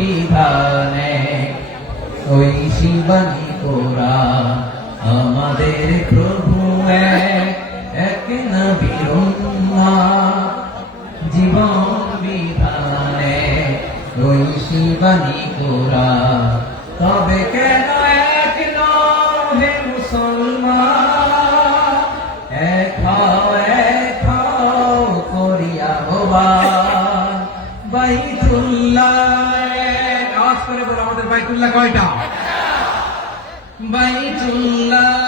বিধানে ওই শিবানী কোরআন আমাদের প্রভু এক নবীর উম্মত জীবন বিধানে ওই শিবানী কোরআন তবে কেন এক হে মুসলমান এক করিয়া ভবান বাইতুল্লাহ আওয়াজ করে বলো আমাদের বাইতুল্লাহ কয়টা বাইতুল্লাহ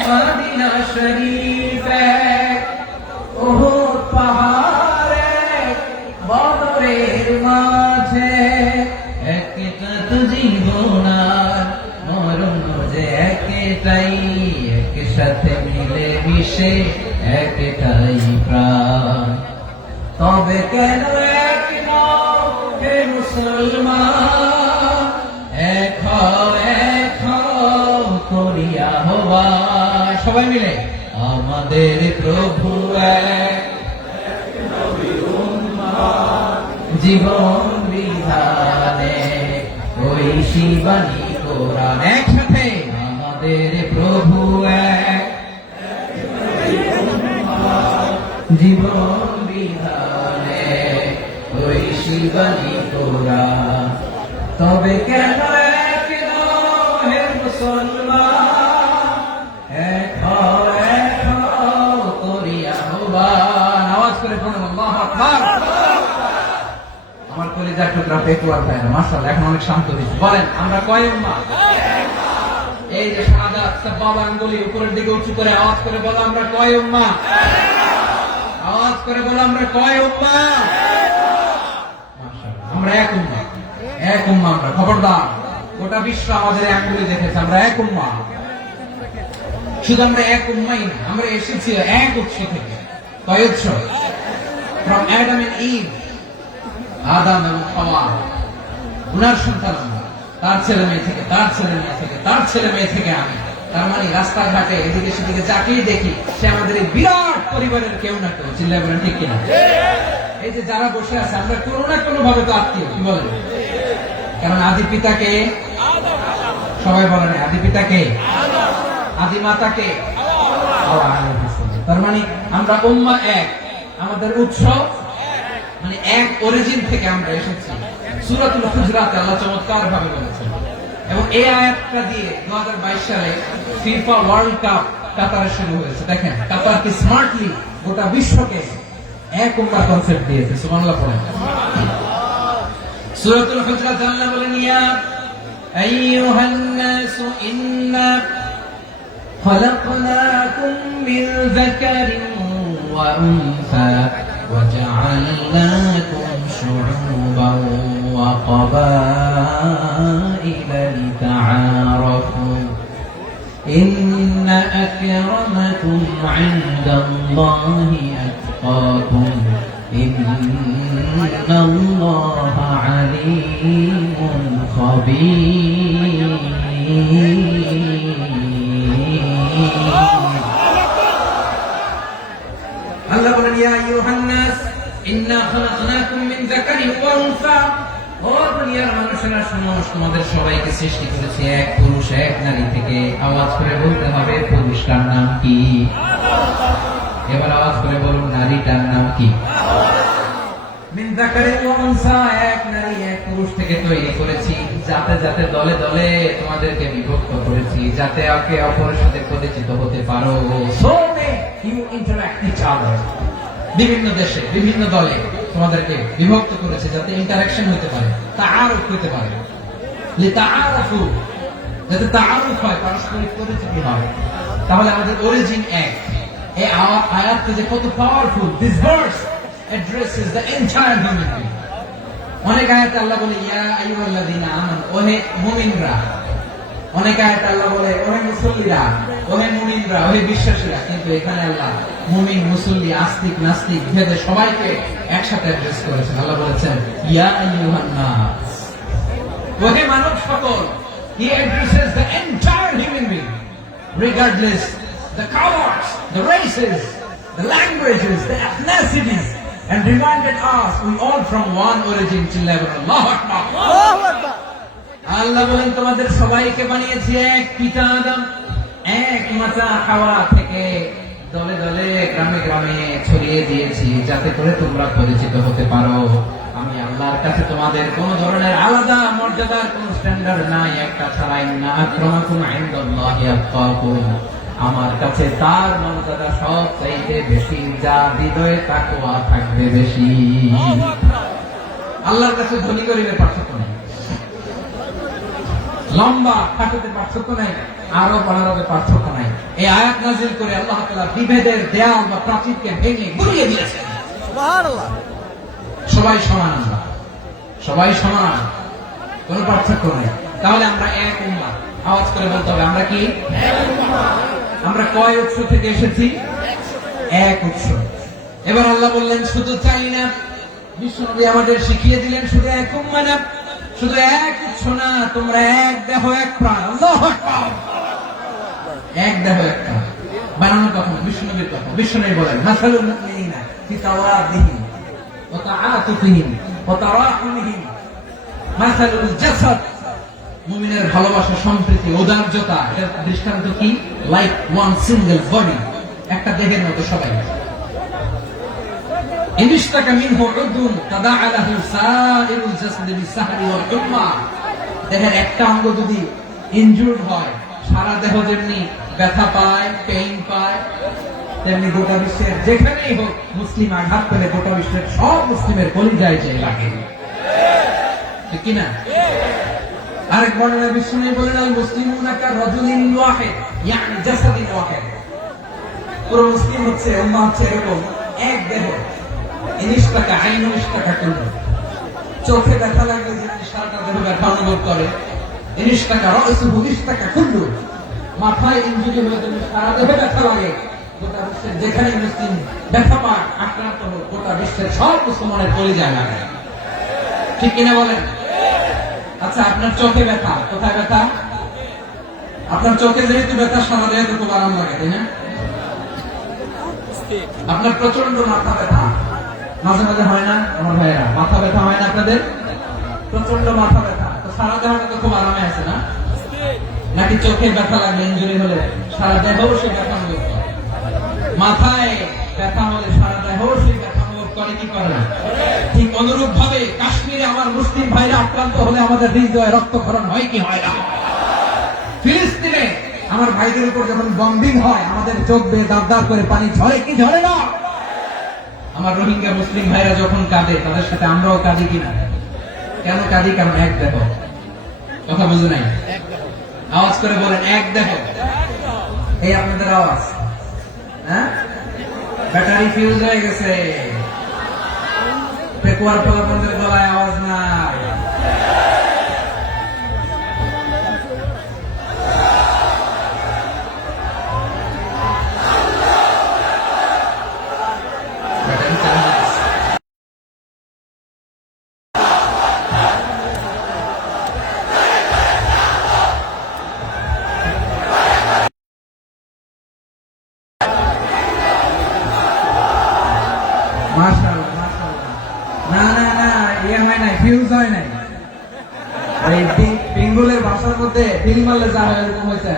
মদিনা শরীফ ওহদ পাহাড়ে বদরের মাঝে একটা তো জীবন আর মরণ যে একটাই একসাথে মিলে মিশে একটাই প্রাণ তবে কেন এক হে মুসলমান এক করিয়া হবা সবাই মিলে আমাদের প্রভু জীবন বিধানে ওই শিবানী কোরআন একসাথে আমাদের প্রভু জীবন বিধানে ওই শিবানী কোরআন তবে কেন এক হে মুসলমান এক করিয়া হবান আওয়াজ করে পড়ুন আল্লাহু আকবার আমার কলিজার টুকরা পেকুয়ার ভাই না মাশাআল্লাহ এখন অনেক শান্ত হয়েছে বলেন আমরা কয় উম্মাহ এই যে শাহাদাত সাবাব আঙ্গুলি উপরের দিকে উঁচু করে আওয়াজ করে বলো আমরা কয় উম্মাহ আওয়াজ করে বলো আমরা কয় উম্মাহ মাশাআল্লাহ আমরা এক উম্মাহ আমরা খবরদার গোটা বিশ্ব আমাদের আঙ্গুলি দেখেছে আমরা এক উম্মাহ শুধু আমরা এক উম্মাই না আমরা এসেছি এক উৎস থেকে কয় উৎস from Adam and Eve আদম এবং হাওয়া উনার সন্তান তার ছেলে মেয়ে থেকে তার ছেলে মেয়ে থেকে তার ছেলে মেয়ে থেকে আমি তার মানে রাস্তাঘাটে এদিকে সেদিকে যাকেই দেখি সে আমাদের এই বিরাট পরিবারের কেউ না কেউ চিল্লায় বলেন ঠিক কিনা এই যে যারা বসে আছে আমরা কোনো না কোনো ভাবে তো আত্মীয় কি বলেন কারণ আদি পিতাকে সবাই বলেন আদি পিতাকে আদি মাতাকে তার মানে আমরা উম্মাহ এক আমাদের উৎস মানে এক অরিজিন থেকে আমরা এসেছি সূরাতুল হুজরাতে আল্লাহ চমৎকার ভাবে বলেছেন এবং এই আয়াতটা দিয়ে 2022 সালে ফিফা ওয়ার্ল্ড কাপ কাতারে শুরু হয়েছে দেখেন কাতার কি স্মার্টলি গোটা বিশ্বকে এক উম্মাহ কনসেপ্ট দিয়েছে সুবহানাল্লাহ পড়েন সূরাতুল হুজরাত আল্লাহ বলেন ইয়া আইয়ুহান নাস ইন্না খলাকনাকুম মিন যাকারিন ওয়া উনসা وجعلناكم شعوبا وقبائل لتعارفوا إن أكرمكم عند الله أتقاكم إن الله عليم خبير আল্লাহ বলেন ইয়া আইয়ুহান নাস ইন্না খালাকনাকুম মিন যাকারিন ওয়া উনসা ও দুনিয়ার মানুষেরা শুনো তোমাদের সবাইকে সৃষ্টি করেছি এক পুরুষ এক নারী থেকে আওয়াজ করে বলতে হবে পুরুষটার নাম কি এবার আওয়াজ করে বলুন নারীটার নাম কি মিন যাকারিন ওয়া উনসা এক নারী এক পুরুষ থেকে তৈরি করেছি যাতে যাতে দলে দলে তোমাদেরকে বিভক্ত করেছি যাতে একে অপরের সাথে পরিচিত হতে পারো You interact each other. বিভিন্ন দেশে বিভিন্ন দলে তোমাদেরকে বিভক্ত করেছে যাতে ইন্টারঅ্যাকশন হতে পারে তাআরুফ হতে পারে লিতাআরফু যাতে তাআরুফ হয় পারস্পরিক পরিচিতি হয় তাহলে আমাদের অরিজিন এক এই আয়াতটা যে কত powerful this verse addresses the entire human being অনেক আয়াতে আল্লাহ বলে ইয়া আইয়ুহাল্লাযীনা আমানু ওহে মুমিনরা অনেক আয়াতে আল্লাহ বলে ওহে মুসল্লিরা ওহে মুমিনরা ওহে বিশ্বাসীরা কিন্তু এখানে আল্লাহ মুমিন মুসল্লি আস্তিক নাস্তিক ভেদে সবাইকে একসাথে অ্যাড্রেস করেছেন আল্লাহ বলেছেন ইয়া আইয়ুহান নাস ওহে মানব সকল he addresses the entire human being regardless the colors the races the languages the ethnicities and reminded us we all from one origin till ever. Allahu Akbar. আল্লাহ বলেন তোমাদের সবাইকে বানিয়েছি এক পিতা আদম, এক মাতা হাওয়া থেকে, দলে দলে গ্রামে গ্রামে ছড়িয়ে দিয়েছি যাতে করে তোমরা পরিচিত হতে পারো। আমি আল্লাহর কাছে তোমাদের কোন ধরনের আলাদা মর্যাদার কোন স্ট্যান্ডার্ড নাই, একটা ছাড়াই না। আক্রামাকুম ইনদাল্লাহি আতকাকুম, আমার কাছে তার মর্যাদা সব চাইতে বেশি, যা হৃদয়ে তাকওয়া থাকবে বেশি। আল্লাহর কাছে ধনী গরিবের পার্থক্য নেই, লম্বা খাটোতে পার্থক্য নাই, আরো বড় পার্থক্য নাই। এই আয়াত নাযিল করে আল্লাহ তাআলা বিভেদের দেয়াল বা প্রাচীরকে ভেঙে গুড়িয়ে দিয়েছেন। সুবহানাল্লাহ। সবাই সমান, সবাই সমান, কোনো পার্থক্য নাই। তাহলে আমরা এক উম্মাহ। আওয়াজ করে বলতে হবে আমরা কি এক উম্মাহ। আমরা কয় উৎস থেকে এসেছি? এক উৎস। এবার আল্লাহ বললেন শুধু তাই না, বিশ্বনবী আমাদের শিখিয়ে দিলেন শুধু এক উম্মাহ না, শুধু এক উৎস না, তোমরা এক দেহ এক প্রাণ। আল্লাহু আকবার। এক দেহ এক প্রাণ বানানোর কথা বিশ্বনবীর কথা। বিশ্বনবী বলেন মাসালুল মুমিনিনা ফি তাওয়াদিহিম ওয়া তাআতুফিহিম ওয়া তারাহুমিহিম মাসালুল জাসাদ, মুমিনের ভালোবাসা, সম্প্রীতি, উদারতা, এর দৃষ্টান্ত কি? লাইক ওয়ান সিঙ্গেল বডি, একটা দেহের মতো সবাই। ইনিশতাকা মিনহু উদুন তাদাআ লাহু সাইরুল জাসাদি বিসাহরি ওয়াল হুম্মা, দেহের একটা অঙ্গ যদি ইনজুরড হয়, সারা দেহ যেমনি ব্যথা পায়, পেইন পায়, তেমনি গোটা বিশ্বের যেখানেই হোক মুসলিম আঘাত পেলে গোটা বিশ্বের সব মুসলিমের কলিজায় চাই লাগে, ঠিক কিনা? আরেক বর্ণনায় বিশ্বনবী বলেন আল মুসলিমুনা কা রাজুলিন ওয়াহিদ, ইয়ানি জাসাদিন ওয়াহিদ। পুরো মুসলিম হচ্ছে, উম্মাহ হচ্ছে এরকম এক দেহ। ইনিশতাকা আইনু ইশতাকা কুল্লু, চোখে ব্যথা লাগলে যেমনি সারাটা দেহ ব্যথা অনুভব করে, ইনিশতাকা রাসুহু ইশতাকা কুল্লু, মাথায় ইনজুরি হলে যেমনি সারা দেহে ব্যথা লাগে, গোটা বিশ্বের যেখানে মুসলিম ব্যথা পায়, আক্রান্ত হোক, গোটা বিশ্বের সব মুসলমানের কলিজায় লাগে, ঠিক কিনা বলেন? আচ্ছা, আপনার চোখে ব্যথা, কোথায় ব্যথা? আপনার চোখে যেহেতু ব্যথা, সারা দেহে তো খুব আরাম লাগে, তাই না? আপনার প্রচন্ড মাথা ব্যথা মাঝে মাঝে হয় না আমার ভাইয়েরা? মাথা ব্যথা হয় না আপনাদের? প্রচন্ড মাথা ব্যথা, তো সারা দেহটা তো খুব আরামে আছে না? নাকি চোখে ব্যথা লাগলে, ইনজুরি হলে সারা দেহ সে ব্যথা অনুভব করে? মাথায় ব্যথা হলে সারা দেহ সে ব্যথা অনুভব করে কি করে না? ঠিক অনুরূপ ভাবে কাশ্মীরে আমার মুসলিম ভাইরা আক্রান্ত হলে আমাদের হৃদয়ে রক্তক্ষরণ হয় কি হয় না? ফিলিস্তিনে আমার ভাইদের উপর যখন বম্বিং হয়, আমাদের চোখ বেয়ে দাঁত দাঁত করে পানি ঝরে কি ঝরে না? আমার রোহিঙ্গা মুসলিম ভাইরা যখন কাঁদে, তাদের সাথে আমরাও কাঁদি কিনা? কেন কাঁদি? কারণ এক দেহ। কথা বুঝে নাই? আওয়াজ করে বলেন এক দেহ। এই আপনাদের আওয়াজ, হ্যাঁ? ব্যাটারি ফিউজ হয়ে গেছে, পেকুয়ার পোলাপনদের গলায় আওয়াজ নাই। মাশাআল্লাহ, মাশাআল্লাহ। না না না, ইয়ে হয় নাই, ফিউজ হয় নাই। এই পিঙ্গুলের ভাষার মধ্যে পিল মারলে যা হয় এরকম হয়েছে।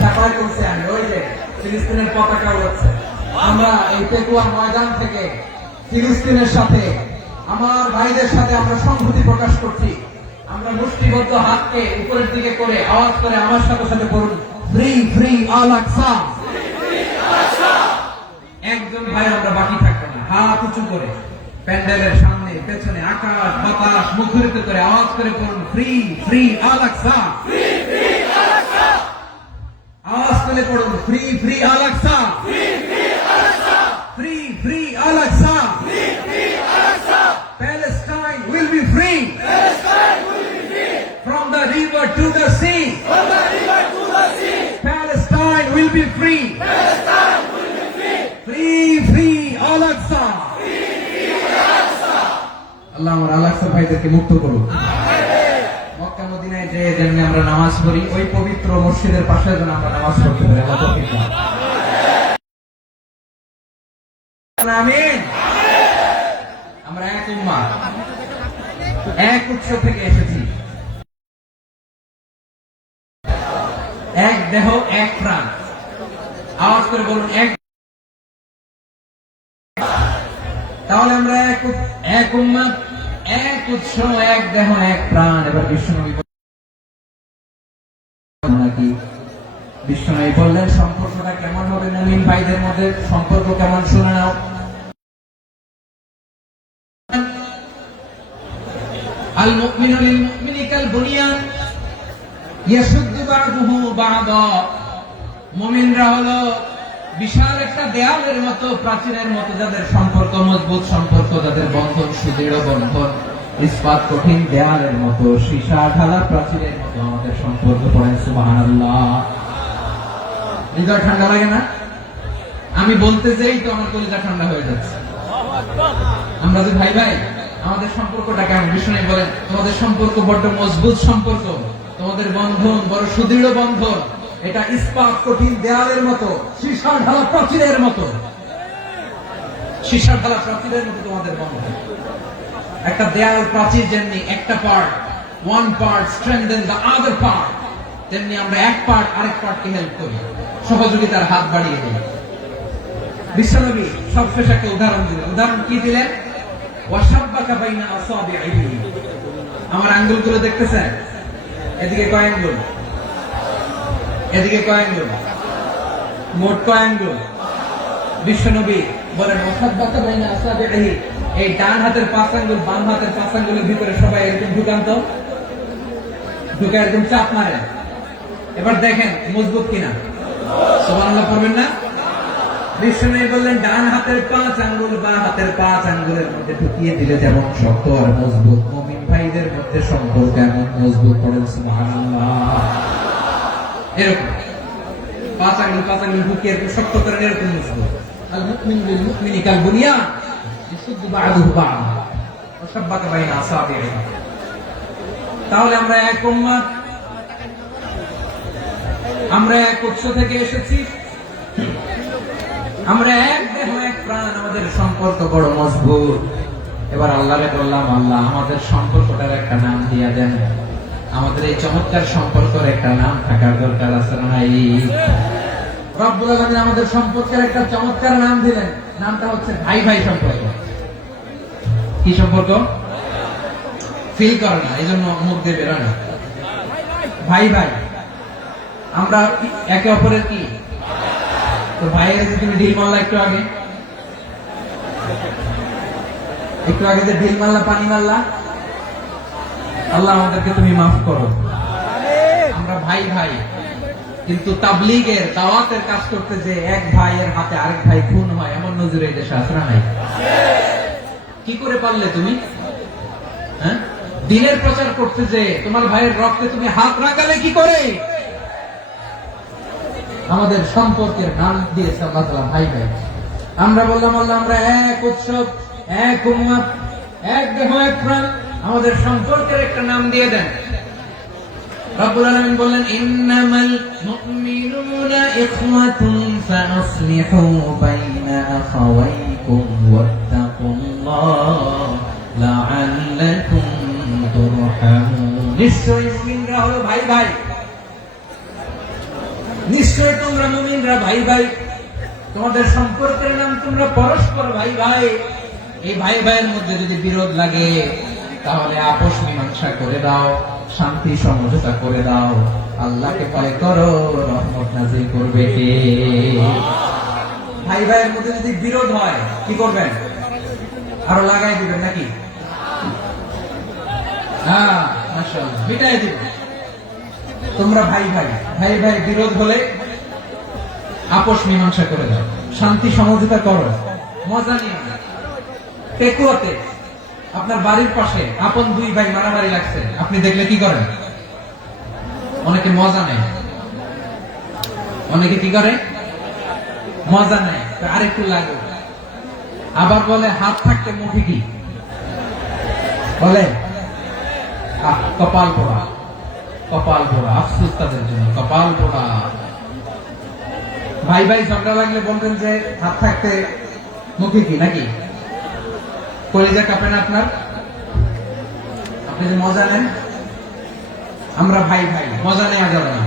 চাকরা করছে আমি, ওই যে ফিলিস্তিনের পতাকা উড়াচ্ছে। আমরা এই পেকুয়া ময়দান থেকে ফিলিস্তিনের সাথে, আমার ভাইদের সাথে আমরা সংহতি প্রকাশ করছি। আমরা মুষ্টিবদ্ধ হাতকে উপরের দিকে করে আওয়াজ করে আমার সাথে সাথে বলুন, ফ্রি ফ্রি আল আকসা। একজন ভাই আমরা বাকি থাকবো না, হাত উঁচু করে প্যান্ডেলের সামনে পেছনে আকাশ বাতাস মুখরিত করে আওয়াজ করে বলুন, ফ্রি ফ্রি আল আকসা। আওয়াজ করে পড়ুন, free free Al Aqsa, free free Al Aqsa. Palestine will be free from the river to the sea. Palestine will be free. Free, free, Al-Aqsa. আল্লাহ আমার আল-আকসা ভাইদেরকে মুক্ত করুন। মক্কা মদিনায় যে যেমনি আমরা নামাজ পড়ি, ওই পবিত্র মসজিদের পাশে যেন আমরা নামাজ পড়তে পারি। আমিন। এক উৎস থেকে এসেছি, এক দেহ এক প্রাণ। আওয়াজ করে বলুন এক। তাহলে আমরা এক উম্মত, এক উৎস, এক দেহ এক প্রাণ। এবার বিশ্বনবী নাকি বিশ্বনবী বললেন সম্পর্কটা কেমন হবে মুমিন ভাইদের মধ্যে, সম্পর্ক কেমন শুনে নাও। আল মুমিনু লিল মুমিনি কাল বুনিয়ান ইয়াশুদ্দু বা'দুহু বা'দা। মুমিনরা হলো বিশাল একটা দেয়ালের মতো, প্রাচীরের মতো, যাদের সম্পর্ক মজবুত, সম্পর্ক যাদের বন্ধন সুদৃঢ় বন্ধন, ইস্পাত কঠিন দেয়ালের মতো, সীসা ঢালা প্রাচীরের মতো আমাদের সম্পর্ক। পড়েন সুবহানাল্লাহ। হৃদয় ঠান্ডা লাগে না? আমি বলতে যেই তো আমার কলিজা ঠান্ডা হয়ে যাচ্ছে। আমরা যে ভাই ভাই, আমাদের সম্পর্কটা কেমন? বিষ্ণু বলেন তোমাদের সম্পর্ক বড্ড মজবুত সম্পর্ক, তোমাদের বন্ধন বড় সুদৃঢ় বন্ধন, এটা ইস্পাত কঠিন দেয়ালের মতো, সীসা ঢালা প্রাচীরের মতো, সীসা ঢালা প্রাচীরের মতো তোমাদের বন্ধন। একটা দেয়াল প্রাচীর যেমনি একটা part, one part strengthen the other part, তেমনি আমরা এক পার্ট আরেক পার্টকে হেল্প করি, সহযোগিতার হাত বাড়িয়ে দিই। বিশ্বনবী সবশেষে একটা উদাহরণ দিলেন। উদাহরণ কি দিলেন? ওয়াশাব্বাকা বাইনা আসাবিহি। আমার আঙ্গুলগুলো দেখতেছেন? এদিকে কয় আঙ্গুল, এদিকে কয় আঙ্গুল, মোট কয় আঙ্গুল? বিশ্বনবী বলেন ওয়াশাব্বাকা বাইনা আসাবিহি, এই ডান হাতের 5 আঙ্গুল বাম হাতের 5 আঙ্গুলের ভিতরে সবাই এরকম ঢুকান্ত, ঢুকে এরকম চাপ মারে। এবার দেখেন মজবুত কিনা। সুবহানাল্লাহ পড়বেন না? বিশ্বনবী বললেন ডান হাতের 5 আঙ্গুল বাম হাতের 5 আঙ্গুলের মধ্যে ঢুকিয়ে দিলে যেমন শক্ত আর মজবুত, মুমিন ভাইদের মধ্যে সম্পর্ক এমন মজবুত। পড়েন সুবহানাল্লাহ। এরকম 5 আঙ্গুল ঢুকিয়ে শক্ত করেন, এরকম মজবুত। আল মুমিনু লিল মুমিনি কাল বুনিয়ান ইয়াশুদ্দু বা'দুহু বা'দা ওয়াশাব্বাকা বাইনা আসাবিহি। তাহলে আমরা এক উম্মত, আমরা এক উৎস থেকে এসেছি, আমরা এক দেহ এক প্রাণ, আমাদের সম্পর্ক বড় মজবুত। এবার আল্লাহরে বললাম, আল্লাহ আমাদের সম্পর্কটার একটা নাম দিয়া দেন। আমাদের এই চমৎকার সম্পর্কের একটা নাম থাকার দরকার আছে না? রব্বুল আলামিন আমাদের সম্পর্কের একটা চমৎকার নাম দিলেন। নামটা হচ্ছে ভাই ভাই সম্পর্ক। কি সম্পর্ক? ফিল করে না, এই জন্য মুখ দিয়ে বেরোয় না। ভাই ভাই, আমরা একে অপরের কি? তো ভাইয়ের যে তুমি ঢিল মারলা একটু আগে, যে ঢিল মারলা, পানি মারলা, আল্লাহ আমাদেরকে তুমি মাফ করো। আমরা ভাই ভাই, কিন্তু তাবলীগের দাওয়াতের কাজ করতে যে এক ভাইয়ের হাতে আরেক ভাই খুন হয়, এমন নজির এই দেশে আছে না? নাই। কি করে পারলে তুমি? হ্যাঁ, দিনের প্রচার করতে যে তোমার ভাইয়ের রক্তে তুমি হাত রাখালে কি করে? আমাদের সম্পর্কের নাম দিয়েছে আল্লাহ তাআলা ভাই ভাই। আমরা বললাম আল্লাহ আমরা এক উৎসব, এক উম্মত, এক দেহ এক প্রাণ, আমাদের সম্পর্কের একটা নাম দিয়ে দেন। রব্বুল আলামিন বললেন ইন্নামাল মুমিনুনা ইখওয়াতুন ফাসলিহু বাইনা আখাওয়াইকুম ওয়াত্তাকুল্লাহ লাআল্লাকুম তুরহামুন। নিশ্চয়ই মুমিনরা হলো ভাই ভাই, নিশ্চয় তোমরা মুমিনরা ভাই ভাই, তোমাদের সম্পর্কের নাম তোমরা পরস্পর ভাই ভাই। এই ভাই ভাইয়ের মধ্যে যদি বিরোধ লাগে তাহলে আপোষ মীমাংসা করে দাও, শান্তি সমঝোতা করে দাও। আল্লাহকে ভয় করো, রহমত নাযিল করবে কে? ভাই ভাইয়ের মধ্যে যদি বিরোধ হয় কি করবেন? আরো লাগাই দিবেন নাকি? হ্যাঁ, মাশাআল্লাহ, মিটাই দিবেন। তোমরা ভাই ভাই, ভাই ভাই বিরোধ হলে আপোষ মীমাংসা করে দাও, শান্তি সমঝোতা করো, মজা নিয়ে। পেকুয়াতে আপনার বাড়ির পাশে আপন দুই ভাই মারামারি লাগছে, আপনি দেখলে কি করেন? অনেকে মজা নেয়, অনেকে কি করে? মজা নেয়, আরেকটু লাগে। আবার বলে হাত থাকতে মুঠি কি বলে? কপাল পোড়া, কপাল পোড়া। আফসোস তাদের জন্য, কপাল পোড়া। ভাই ভাই ঝগড়া লাগলে বলবেন যে হাত থাকতে মুখে কি, নাকি? কলিজা কাঁপে না আপনার? আপনি যে মজা নেন, আমরা ভাই ভাই, মজা নেওয়া যাবে না,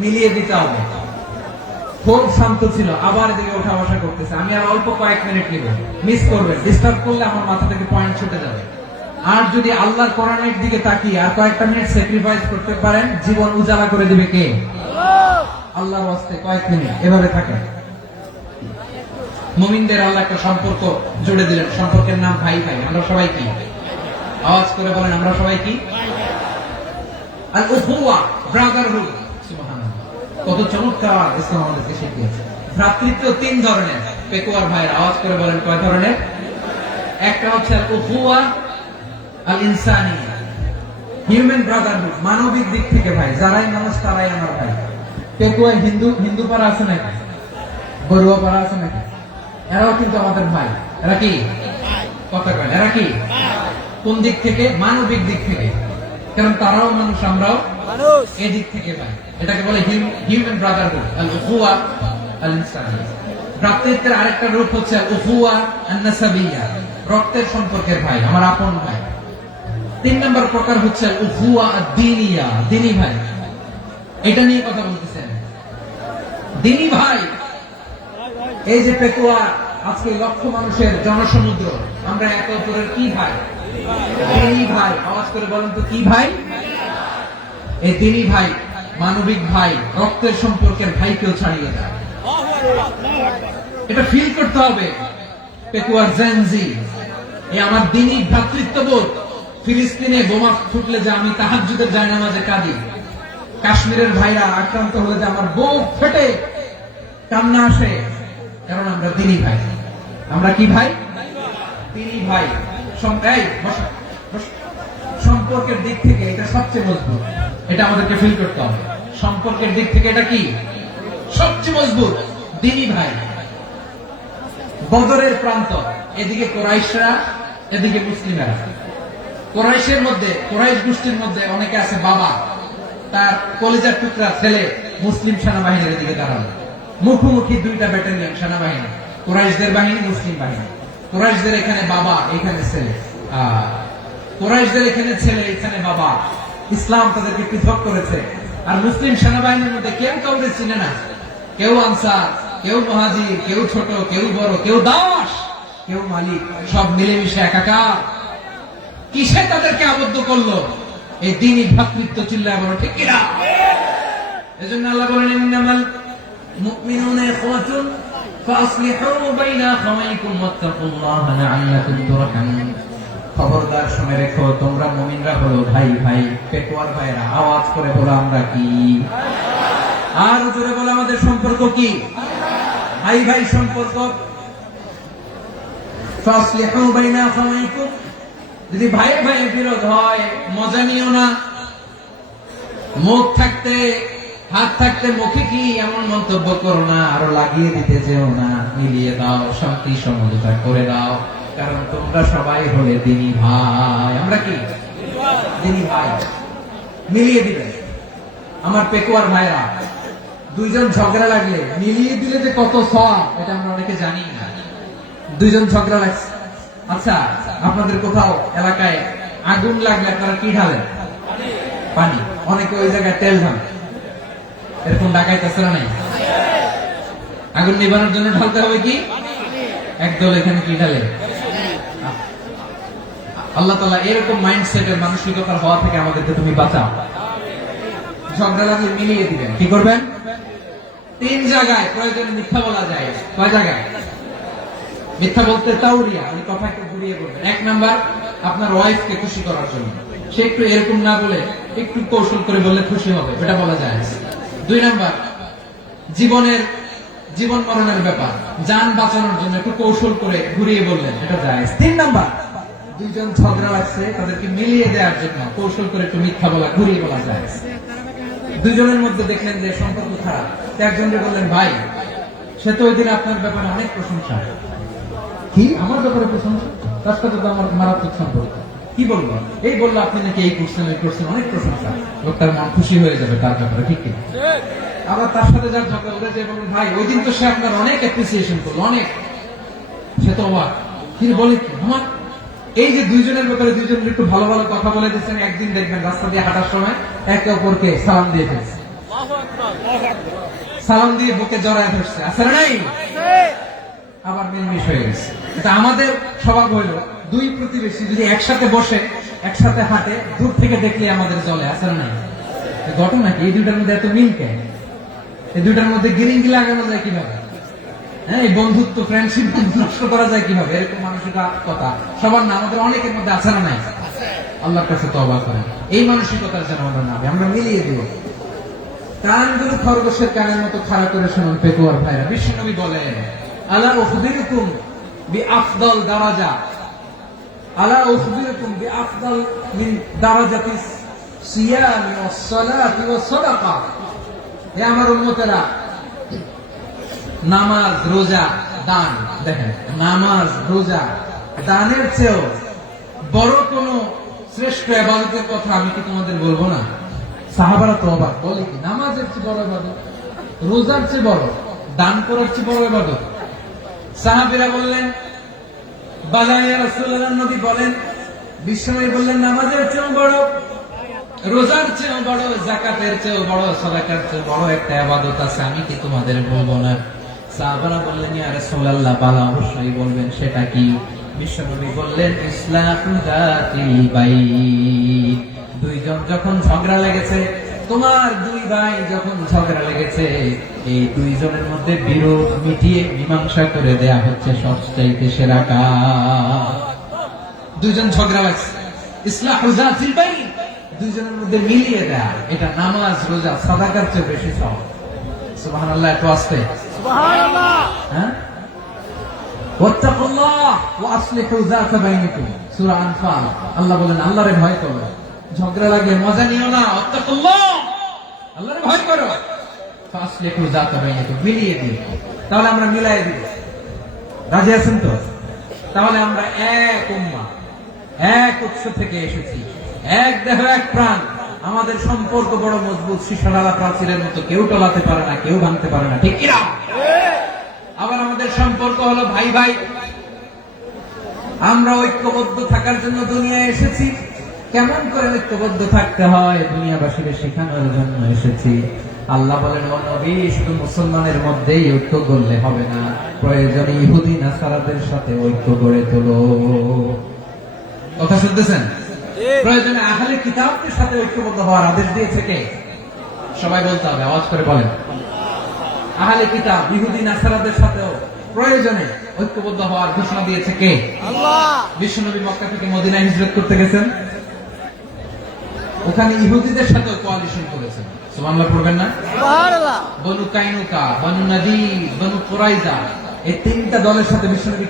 মিলিয়ে দিতে হবে। খুব শান্ত ছিল, আবার এদিকে ওঠা বসা করতেছে। আমি আর অল্প কয়েক মিনিট নিব, মিস করবেন, ডিস্টার্ব করলে আমার মাথা থেকে পয়েন্ট ছুটে যাবে। আর যদি আল্লাহর কোরআনের দিকে তাকিয়ে আর কয়েকটা মিনিট স্যাক্রিফাইস করতে পারেন, জীবন উজালা করে দিবে কে? আল্লাহর ওয়াস্তে কয়েক মিনিট এভাবে থাকে। মুমিনদের আল্লাহ একটা সম্পর্ক জুড়ে দিলেন, সম্পর্কের নাম ভাই ভাই। আমরা সবাই কি? আওয়াজ করে বলেন, আমরা সবাই কি? আর উখুয়া, ব্রাদারহুড। সুবহানাল্লাহ, কত চমৎকার ইসলাম আমাদেরকে শিখিয়েছে। ভ্রাতৃত্ব তিন ধরনের। পেকুয়ার ভাইয়ের আওয়াজ করে বলেন, কয় ধরনের? একটা হচ্ছে আল উখুয়া আল ইনসানিয়া, হিউম্যান ব্রাদারহুড, মানবিক দিক থেকে ভাই, যারাই মানুষ তারাই আমার ভাই। পেকুয়ায় হিন্দু পাড়া আছে নাকি? বড়ুয়া পাড়া আছে নাকি? এরাও কিন্তু আমাদের ভাই। এরা কি? কথা কয়, এরা কি? কোন দিক থেকে? মানবিক দিক থেকে। কারণ তারাও মানুষ, আমরাও মানুষ, এই দিক থেকে ভাই। এটাকে বলে হিউম্যান ব্রাদারহুড, আল উখুয়া আল ইনসানিয়া। ভ্রাতৃত্বের আরেকটা রূপ হচ্ছে আল উখুয়া আন নাসাবিয়া, রক্তের সম্পর্কের ভাই, আমার আপন ভাই। তিন নম্বর প্রকার হচ্ছে আল উখুয়া আদ-দীনিয়া, দ্বীনি ভাই। এটা নিয়ে কথা বলতেছেন, দ্বীনি ভাই। এই যে পেকুয়া, আজকে লক্ষ মানুষের জনসমুদ্র, আমরা একে অপরের কি ভাই? দ্বীনি ভাই। আওয়াজ করে বলেন তো, কি ভাই? এই দ্বীনি ভাই, মানবিক ভাই, রক্তের সম্পর্কের ভাই কেউ ছাড়িয়ে যায়। এটা ফিল করতে হবে। পেকুয়ার জেনজি, এই আমার দ্বীনি ভ্রাতৃত্ববোধ। ফিলিস্তিনে বোমা ফুটলে যে আমি তাহাজ্জুদের জায়নামাজে কাঁদি, কাশ্মীরের ভাইরা আক্রান্ত হলে যে আমার বুক ফেটে কান্না আসে, কারণ আমরা দ্বীনি ভাই। আমরা কি ভাই? দ্বীনি ভাই। সম্পর্কের দিক থেকে এটা সবচেয়ে মজবুত। এটা আমাদেরকে ফিল করতে হবে। সম্পর্কের দিক থেকে এটা কি? সবচেয়ে মজবুত, দ্বীনি ভাই। বদরের প্রান্ত, এদিকে কোরাইশরা, এদিকে মুসলিমেরা। কোরাইশের মধ্যে, কোরাইশ গোষ্ঠীর মধ্যে অনেকে আছে বাবা, তার কলিজার টুকরা ছেলে মুসলিম সেনাবাহিনীর দিকে দাঁড়ানো। মুখোমুখি দুইটা ব্যাটালিয়ন সেনাবাহিনী, কোরাইশদের বাহিনী, মুসলিম বাহিনী। কোরাইশদের এখানে বাবা, এখানে ছেলে। কোরাইশদের এখানে ছেলে, এখানে বাবা। ইসলাম তাদেরকে পৃথক করেছে। আর মুসলিম সেনাবাহিনীর মধ্যে কেউ কাউকে চিনে না। কেউ আনসার, কেউ মুহাজির, কেউ ছোট, কেউ বড়, কেউ দাস, কেউ মালিক, সব মিলেমিশে একাকার। কিসে তাদেরকে আবদ্ধ করলো? এই দ্বীনি ভ্রাতৃত্ব। চিল্লায় বলো ঠিক কিনা? এজন্য আল্লাহ বলেন, ইন্নামাল মুমিনুনা ইখওয়াতুন ফাসলিহু বাইনা আখাওয়াইকুম ওয়াত্তাকুল্লাহা লাআল্লাকুম তুরহামুন। খবরদার শুনে রেখো, তোমরা মুমিনরা হলো ভাই ভাই। পেকুয়ার ভাইরা আওয়াজ করে বলো, আমরা কি? আর জোরে বলো, আমাদের সম্পর্ক কি? ভাই ভাই সম্পর্ক। ফাসলিহু বাইনা আখাওয়াইকুম, যদি ভাই ভাই বিরোধ হয় মজা নিও না। মুখ থাকতে, হাত থাকতে মুখে কি এমন মন্তব্য করো না, আরো লাগিয়ে দিতে যেও না। মিলিয়ে দাও, শান্তি সমঝোতা করে দাও, কারণ তোমরা সবাই হলে দ্বীনি ভাই। আমরা কি? দ্বীনি ভাই। মিলিয়ে দিবে। আমার পেকুয়ার ভাইরা, দুইজন ঝগড়া লাগলে মিলিয়ে দিলে যে কত সওয়াব, এটা আমরা অনেকে জানি না। দুইজন ঝগড়া লাগছে, আচ্ছা আপনাদের কোথাও এলাকায় আগুন লাগলে আপনারা কি ঢালেন? পানি। অনেকে ওই জায়গায় তেল ঢালে। এরকম ডাকাইতেছে না? নাই। আগুন নিবানোর জন্য ঢালতে হবে কি? একদল এখানে কি ঢালে? আল্লাহ তাআলা এরকম মাইন্ডসেটের মানসিকতার হওয়া থেকে আমাদেরকে তুমি বাঁচাও। ঝগড়া লাগলে মিলিয়ে দিবেন। কি করবেন? তিন জায়গায় প্রয়োজনে মিথ্যা বলা যায়। কয় জায়গায় মিথ্যা বলতে? তাওরিয়া, ওই কথাকে ঘুরিয়ে বলবেন। এক নাম্বার, আপনার ওয়াইফকে খুশি করার জন্য। সে একটু এরকম না বলে একটু কৌশল করে বললে খুশি হবে, এটা বলা যায়। দুই নাম্বার, জীবন মরণের ব্যাপার, জান বাঁচানোর জন্য একটু কৌশল করে ঘুরিয়ে বললেন, এটা যায়। তিন নাম্বার, দুইজন ঝগড়া লাগছে, তাদেরকে মিলিয়ে দেওয়ার জন্য কৌশল করে একটু মিথ্যা বলা, ঘুরিয়ে বলা যায়। দুইজনের মধ্যে দেখলেন যে সম্পর্ক খারাপ, একজনকে বললেন, ভাই সে তো ওই দিন আপনার ব্যাপারে অনেক প্রশংসা। কি? আমার ব্যাপারে প্রশংসা? তার সাথে তো আমার মারাত্মক সম্পর্ক। কি বলবো? এই বললো আপনি নাকি এই করছেন, ওই করছেন, অনেক প্রশংসা। লোকটার মন খুশি হয়ে যাবে তার ব্যাপারে, ঠিক কি? আবার তার সাথে যার ঝগড়া ওটা যে বললেন, ভাই ওই দিন তো সে আপনার অনেক অ্যাপ্রিসিয়েশন করলো, অনেক। সে তো অবাক। কি বলে? কি আমার এই যে দুইজনের ব্যাপারে দুইজন একটু ভালো ভালো কথা বলে দিচ্ছেন, একদিন দেখবেন রাস্তা দিয়ে হাঁটার সময় একে অপরকে সালাম দিয়ে ফেলছে, সালাম দিয়ে বুকে জড়ায় ধরছে, আছে না নাই? আবার মিলমিশ হয়ে গেছে। এটা আমাদের স্বভাব হইল দুই প্রতিবেশী যদি একসাথে বসে একসাথে হাঁটে, দূর থেকে দেখলে আমাদের জলে, আছে না নাই? ঘটনা কি এই দুইটার মধ্যে এত মিল কেন? এই দুইটার মধ্যে গিরিঙ্গি লাগানো যায় কিভাবে? হ্যাঁ, এই বন্ধুত্ব ফ্রেন্ডশিপ নষ্ট করা যায় কিভাবে? এরকম মানসিকতা সবার না, আমাদের অনেকের মধ্যে আছে না নাই? আল্লাহর কাছে তওবা করেন এই মানসিকতার যেন আমরা না, আমরা মিলিয়ে দিব। কানগুলো খরগোশের কানের মতো খাড়া করে শুনুন পেকুয়ার ভাইরা, বিশ্বনবী বলেন আলা উখবিরুকুম বিআফদাল দারাজা, আলা উখবিরুকুম বিআফদাল মিন দারাজাতিস সিয়ামি ওয়াস সালাতি ওয়াস সাদাকা। হে আমার উম্মতেরা, নামাজ, রোজা, দান, দেখেন নামাজ, রোজা, দানের চেয়েও বড় কোন শ্রেষ্ঠ ইবাদতের কথা আমি কি তোমাদের বলবো না? সাহাবারা তো অবাক, বলে কি নামাজের চেয়ে বড় ইবাদত, রোজার চেয়ে বড়, দান করার চেয়ে বড় ইবাদত? সাহাবীরা বললেন বালা ইয়া রাসূলুল্লাহ, নবী বলেন, বিশ্বনবী বললেন নামাজের চেয়েও বড়, রোজার চেয়েও বড়, যাকাতের চেয়েও বড়, সাদাকার চেয়েও বড় একটা ইবাদত আছে, আমি কি তোমাদের বলবো না? সাহাবারা বললেন ইয়া রাসূলুল্লাহ, বালা অবশ্যই বলবেন, সেটা কি? বিশ্বনবী বললেন ইসলাহু যাতিল বাইন। দুইজন যখন ঝগড়া লেগেছে, তোমার দুই ভাই যখন ঝগড়া লেগেছে, এই দুইজনের মধ্যে বিরোধ মিটিয়ে মীমাংসা করে দেয়া হচ্ছে সবচাইতে সেরা কাজ। দুইজন ঝগড়া লাগছে, ইসলাহু যাতিল বাইন, দুইজনের মধ্যে মিলিয়ে দেয়া, এটা নামাজ, রোজা, সাদাকার চেয়ে বেশি সওয়াব। সুবহানাল্লাহ, একটু আস্তে সুবহানাল্লাহ। হ্যাঁ, ওয়াত্তাকুল্লাহ ওয়া আসলিহু যাতা বাইনিকুম, সূরা আনফাল। আল্লাহ বলেন আল্লাহরে ভয় করো, ঝগড়া লাগলে মজা নিও না, ওয়াত্তাকুল্লাহ, আল্লাহরে ভয় করো, ফাসলিহু যাতা বাইনিকুম, মিলিয়ে দিও। তাহলে আমরা মিলাই দিব, রাজি আছেন তো? তাহলে আমরা এক উম্মাহ, এক উৎস থেকে এসেছি, এক দেহ এক প্রাণ, আমাদের সম্পর্ক বড় মজবুত, সীসাডালা প্রাচীরের মতো, কেউ টলাতে পারে না, কেউ ভাঙতে পারে না, ঠিক কিনা? আবার আমাদের সম্পর্ক হলো ভাই ভাই, আমরা ঐক্যবদ্ধ থাকার জন্য দুনিয়ায় এসেছি। কেমন করে ঐক্যবদ্ধ থাকতে হয় দুনিয়াবাসীকে শেখানোর জন্য এসেছি। আল্লাহ বলেন ও নবী, শুধু মুসলমানের মধ্যেই ঐক্য করলে হবে না, প্রয়োজনে ইহুদি নাসারাদের সাথে ঐক্য গড়ে তোলো। কথা শুনতেছেন? প্রয়োজনে আহলে কিতাবদের সাথে ঐক্যবদ্ধ হওয়ার আদেশ দিয়েছে কে? সবাই বলতে হবে, আওয়াজ করে বলেন। আহলে কিতাব ইহুদি নাসারাদের সাথেও প্রয়োজনে ঐক্যবদ্ধ হওয়ার ঘোষণা দিয়েছে কে? আল্লাহ। বিশ্বনবী মক্কা থেকে মদিনায় হিজরত করতে গেছেন, ওখানে ইহুদিদের সাথে কোয়ালিশন করেছেন। সুবহানাল্লাহ পড়বেন না? সুবহানাল্লাহ। বনু কাইনুকা, বনু নাদির, বনু কুরাইজা, এই তিনটা দলের সাথে বিশ্বনবী